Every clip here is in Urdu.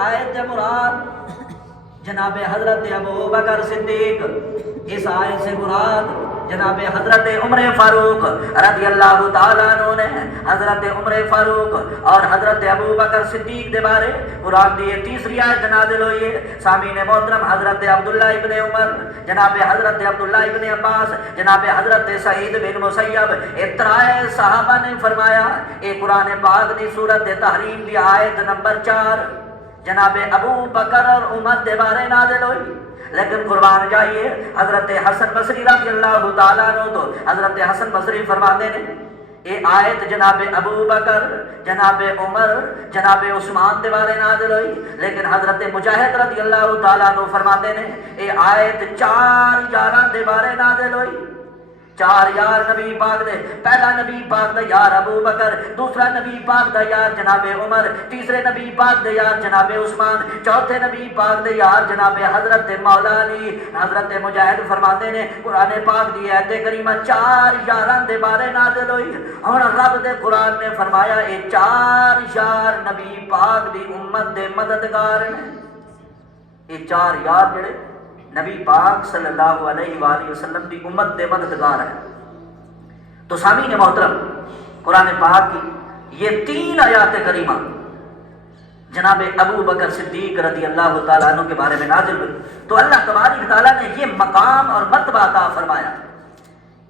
آیت مراد جناب حضرت ابو بکر صدیق، اس آیت سے مراد جناب حضرت عمر فاروق رضی اللہ تعالیٰ عنہ نے حضرت عمر فاروق اور حضرت ابو بکر صدیق دے بارے قرآن دی تیسری آیت نازل ہوئی ہے۔ سامعین محترم، حضرت عبداللہ ابن عمر، جناب حضرت عبداللہ ابن عباس، جناب حضرت سعید بن مسیب، اترائے صحابہ نے فرمایا اے قرآن پاک دی سورت تحریم دی آیت نمبر 4 جناب ابو بکر اور عمر دے بارے نازل ہوئی۔ لیکن قربان جائیے حضرت حسن بصری رضی اللہ تعالیٰ عنہ تو حضرت حسن بصری فرماتے ہیں یہ آیت جناب ابو بکر، جناب عمر، جناب عثمان دے بارے نازل ہوئی، لیکن حضرت مجاہد رضی اللہ تعالیٰ عنہ فرماتے ہیں یہ آیت 4 یاراں دے بارے نازل ہوئی۔ 4 یار نبی پاک دے، پہلا نبی پاک دا یار ابو بکر، دوسرا نبی پاک دا یار جناب عمر، تیسرے نبی پاک دے یار جناب عثمان، چوتھے نبی پاک دے یار جناب حضرت مولا علی۔ حضرت مجاہد فرماتے نے قرآن پاک دی آیت کریمہ 4 یاراں دے بارے نازل ہوئی۔ اور رب دے قرآن نے فرمایا یہ 4 یار نبی پاک دی امت دے مددگار ہیں۔ یہ 4 یار جڑے نبی پاک صلی اللہ علیہ وآلہ وسلم دی امت دے مددگار ہیں۔ تو سامعین محترم، قرآن پاک کی یہ 3 آیات کریمہ جناب ابو بکر صدیق رضی اللہ تعالیٰ عنہ کے بارے میں نازل ہوئی، تو اللہ تبارک تعالیٰ نے یہ مقام اور مرتبہ عطا فرمایا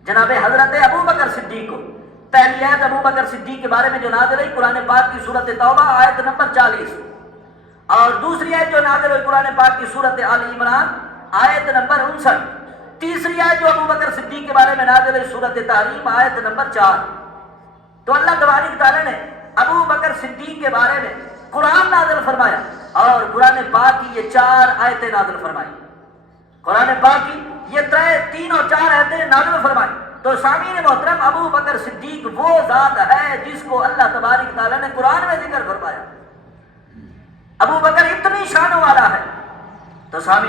جناب حضرت ابو بکر صدیق کو۔ پہلی آیت ابو بکر صدیق کے بارے میں جو نازل ہوئی قرآن پاک کی سورت توبہ آیت نمبر 40، اور دوسری آیت جو نازل ہوئی قرآن پاک کی سورت آل عمران آیت نمبر 59، تیسری آیت جو ابو بکر صدیق کے بارے میں نازل ہوئی سورت تحریم آیت نمبر 4۔ تو اللہ تبارک تعالیٰ نے ابو بکر صدیق کے بارے میں قرآن نازل فرمایا اور قرآن پاک کی یہ 4 آیتیں نازل فرمائی۔ قرآن پاک کی یہ 3 اور 4 آیتیں نازل فرمائی۔ تو سامعین محترم، ابو بکر صدیق وہ ذات ہے جس کو اللہ تبارک تعالیٰ نے قرآن میں ذکر فرمایا۔ ابو بکر اتنی شان والا ہے۔ تو سامعین